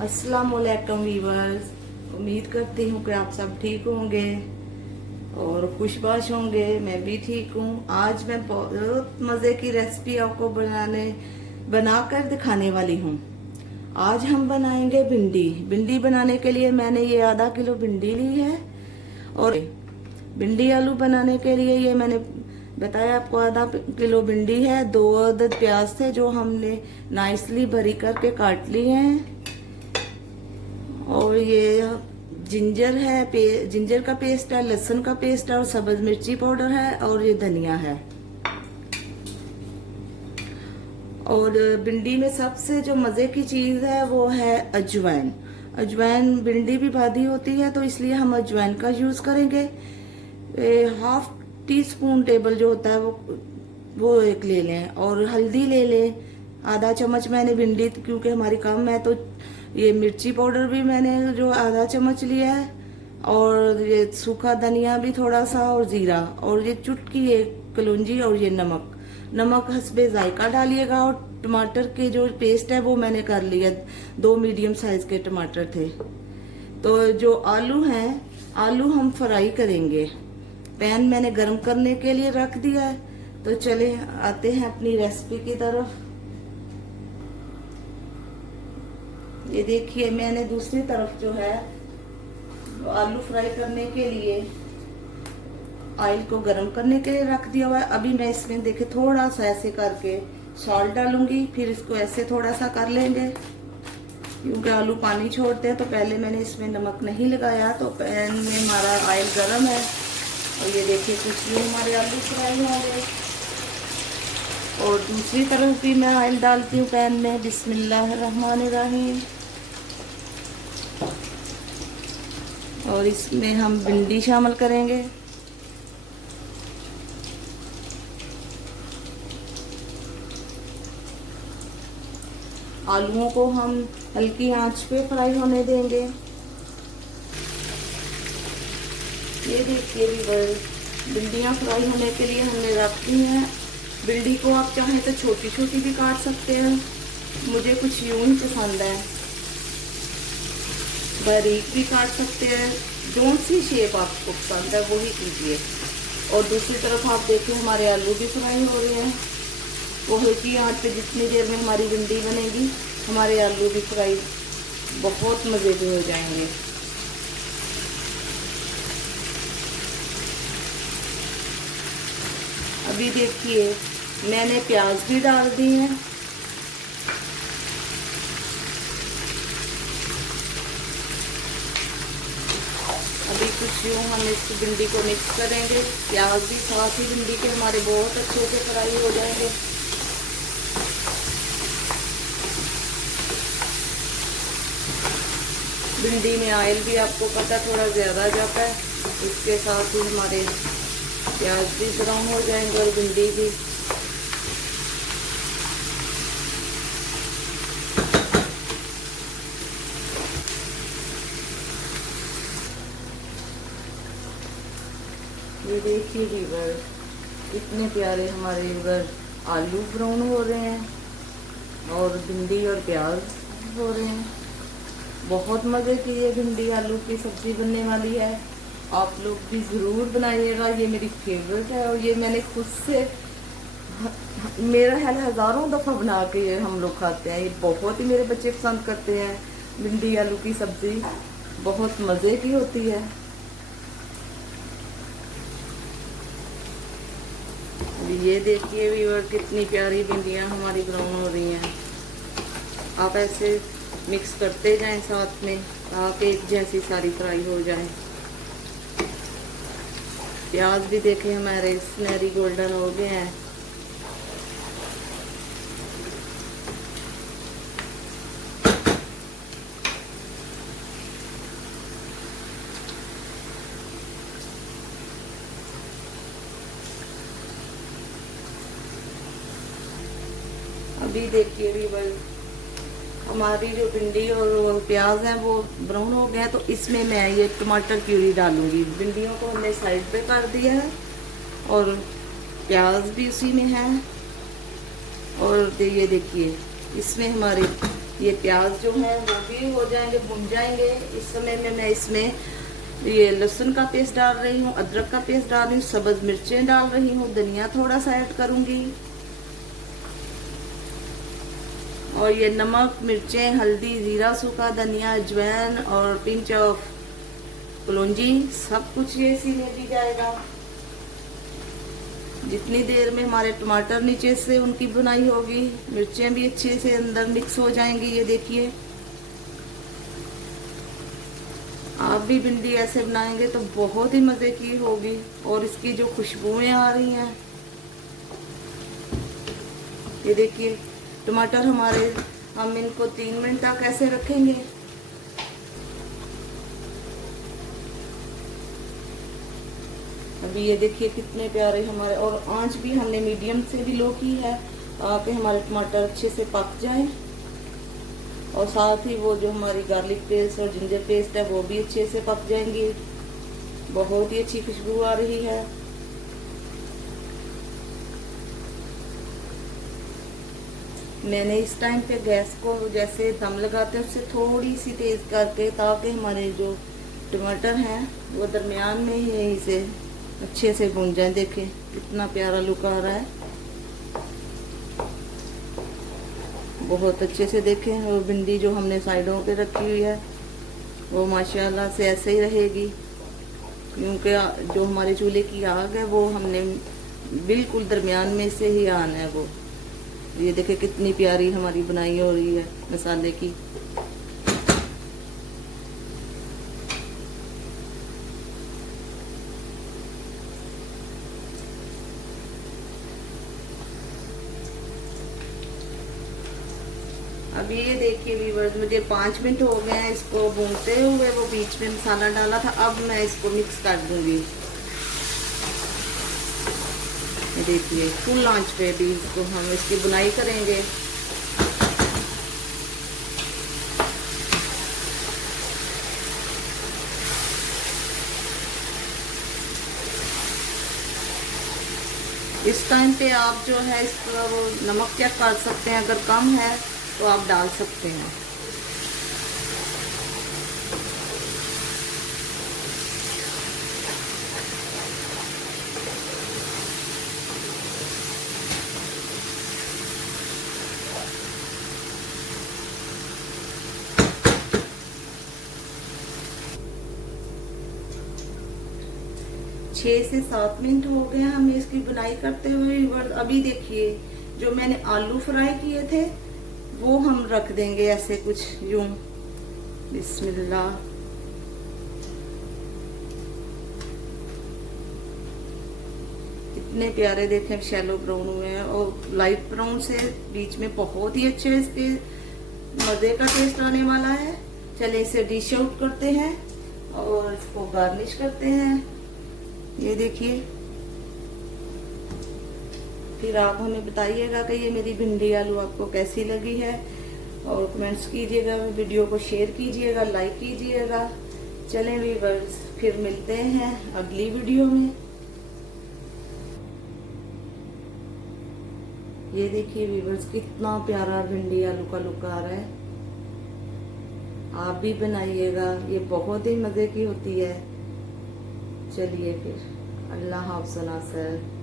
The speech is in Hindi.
अस्सलाम वालेकुम वीवर्स, उम्मीद करती हूँ कि आप सब ठीक होंगे और खुशबाश होंगे। मैं भी ठीक हूँ। आज मैं बहुत मज़े की रेसिपी आपको बनाकर दिखाने वाली हूँ। आज हम बनाएंगे भिंडी। भिंडी बनाने के लिए मैंने ये आधा किलो भिंडी ली है और भिंडी आलू बनाने के लिए ये मैंने बताया आपको आधा किलो भिंडी है। 2 अदद प्याज थे जो हमने नाइसली भरी करके काट लिए हैं और ये जिंजर है, जिंजर का पेस्ट है, लहसुन का पेस्ट है और सब्ज मिर्ची पाउडर है और ये धनिया है। और भिंडी में सबसे जो मजे की चीज है वो है अजवाइन। अजवाइन भिंडी भी भादी होती है तो इसलिए हम अजवाइन का यूज करेंगे। 1/2 टीस्पून टेबल जो होता है वो एक ले लें और हल्दी ले लें आधा चम्मच। मैंने भिंडी क्योंकि हमारी कम है तो ये मिर्ची पाउडर भी मैंने जो आधा चम्मच लिया है और ये सूखा धनिया भी थोड़ा सा और जीरा और ये चुटकी एक कलौंजी और ये नमक हस्बे जायका डालिएगा। और टमाटर के जो पेस्ट है वो मैंने कर लिया, 2 मीडियम साइज के टमाटर थे। तो जो आलू हैं, आलू हम फ्राई करेंगे। पैन मैंने गर्म करने के लिए रख दिया है। तो चले आते हैं अपनी रेसिपी की तरफ। ये देखिए मैंने दूसरी तरफ जो है आलू फ्राई करने के लिए ऑयल को गर्म करने के लिए रख दिया हुआ है। अभी मैं इसमें देखिए थोड़ा सा ऐसे करके सॉल्ट डालूंगी, फिर इसको ऐसे थोड़ा सा कर लेंगे क्योंकि आलू पानी छोड़ते हैं। तो पहले मैंने इसमें नमक नहीं लगाया। तो पैन में हमारा ऑयल गर्म है और ये देखिए कुछ भी हमारे आलू फ्राई होंगे। और दूसरी तरफ भी मैं ऑयल डालती हूँ पैन में। बिस्मिल्लाहिर्रहमानिर्रहीम। और इसमें हम भिंडी शामिल करेंगे। आलूओं को हम हल्की आंच पे फ्राई होने देंगे। ये देखिए भिंडियाँ फ्राई होने के लिए हमने रखी हैं। भिंडी को आप चाहें तो छोटी छोटी भी काट सकते हैं, मुझे कुछ यूं ही पसंद है। बारीक भी काट सकते हैं, जो सी शेप आपको पसंद है वो ही कीजिए। और दूसरी तरफ आप देखिए हमारे आलू भी फ्राई हो रहे हैं। वो हल्की आंच पे जितनी देर में हमारी भिंडी बनेगी हमारे आलू भी फ्राई बहुत मज़े के हो जाएंगे। अभी देखिए मैंने प्याज भी डाल दी है। अभी कुछ यूँ हम इस भिंडी को मिक्स करेंगे। प्याज भी साथ ही भिंडी के हमारे बहुत अच्छे से फ्राई हो जाएंगे। भिंडी में ऑयल भी आपको पता थोड़ा ज़्यादा जाता है, इसके साथ ही हमारे प्याज भी ब्राउन हो जाएंगे और भिंडी भी। ये देखिए व्यूअर इतने प्यारे हमारे व्यूअर आलू ब्राउन हो रहे हैं और भिंडी और प्याज हो रहे हैं। बहुत मज़े की ये भिंडी आलू की सब्जी बनने वाली है। आप लोग भी ज़रूर बनाइएगा, ये मेरी फेवरेट है। और ये मैंने खुद से मेरा ख्याल हज़ारों दफ़ा बना के ये हम लोग खाते हैं। ये बहुत ही मेरे बच्चे पसंद करते हैं। भिंडी आलू की सब्ज़ी बहुत मज़े की होती है। ये देखिए व्यूअर कितनी प्यारी भिंडियाँ हमारी ब्राउन हो रही हैं। आप ऐसे मिक्स करते जाएं साथ में ताकि एक जैसी सारी फ्राई हो जाए। प्याज भी देखें हमारे सुनहरी गोल्डन हो गए हैं। अभी देखिए भी हमारी जो भिंडी और प्याज है वो ब्राउन हो गया है। तो इसमें मैं ये टमाटर प्यूरी डालूंगी। भिंडियों को हमने साइड पे कर दिया है और प्याज भी उसी में है। और ये देखिए इसमें हमारे ये प्याज जो है वो भी हो जाएंगे, भुन जाएंगे। इस समय में मैं इसमें ये लहसुन का पेस्ट डाल रही हूँ, अदरक का पेस्ट डाल रही हूँ, सब्ज मिर्चें डाल रही हूँ, धनिया थोड़ा सा ऐड करूंगी, और ये नमक, मिर्चें, हल्दी, जीरा, सूखा धनिया, अजवाइन और पिंच ऑफ कलौंजी, सब कुछ ये इसी में भी जाएगा। जितनी देर में हमारे टमाटर नीचे से उनकी बुनाई होगी, मिर्चें भी अच्छे से अंदर मिक्स हो जाएंगी। ये देखिए, आप भी भिंडी ऐसे बनाएंगे तो बहुत ही मजे की होगी, और इसकी जो खुशबुएं आ रही हैं, ये देखिए टमाटर हमारे, हम इनको 3 मिनट तक ऐसे रखेंगे। अभी ये देखिए कितने प्यारे हमारे, और आंच भी हमने मीडियम से भी लो की है ताकि हमारे टमाटर अच्छे से पक जाए, और साथ ही वो जो हमारी गार्लिक पेस्ट और जिंजर पेस्ट है वो भी अच्छे से पक जाएंगी। बहुत ही अच्छी खुशबू आ रही है। मैंने इस टाइम पे गैस को जैसे दम लगाते हैं उससे थोड़ी सी तेज करके, ताकि हमारे जो टमाटर हैं वो दरमियान में ही यहीं से अच्छे से भुन जाए। देखें कितना प्यारा लुक आ रहा है, बहुत अच्छे से। देखें वो भिंडी जो हमने साइडों पे रखी हुई है वो माशाल्लाह से ऐसे ही रहेगी, क्योंकि जो हमारे चूल्हे की आग है वो हमने बिल्कुल दरमियान में से ही आना है वो। ये देखें कितनी प्यारी हमारी बुनाई हो रही है मसाले की। अब ये देखिए व्यूअर्स, मुझे 5 मिनट हो गए हैं इसको भूनते हुए। वो बीच में मसाला डाला था, अब मैं इसको मिक्स कर दूंगी। ये देखिए फुल आंच पे भी इसको हम इसकी बुनाई करेंगे। इस टाइम पे आप जो है इसका वो नमक चेक कर सकते हैं, अगर कम है तो आप डाल सकते हैं। छः से 7 मिनट हो गए हमें इसकी बुनाई करते हुए। अभी देखिए जो मैंने आलू फ्राई किए थे वो हम रख देंगे ऐसे कुछ यूं। बिस्मिल्लाह। कितने प्यारे देखें शैलो ब्राउन हुए हैं, और लाइट ब्राउन से बीच में बहुत ही अच्छे इसके मजे का टेस्ट आने वाला है। चलिए इसे डिश आउट करते हैं और इसको गार्निश करते हैं। ये देखिए, फिर आप हमें बताइएगा कि ये मेरी भिंडी आलू आपको कैसी लगी है, और कमेंट्स कीजिएगा, वीडियो को शेयर कीजिएगा, लाइक कीजिएगा। चलें व्यूअर्स, फिर मिलते हैं अगली वीडियो में। ये देखिए व्यूअर्स कितना प्यारा भिंडी आलू का लुक आ रहा है। आप भी बनाइएगा, ये बहुत ही मजे की होती है। चलिए फिर, अल्लाह हाफ़िज़ नासर।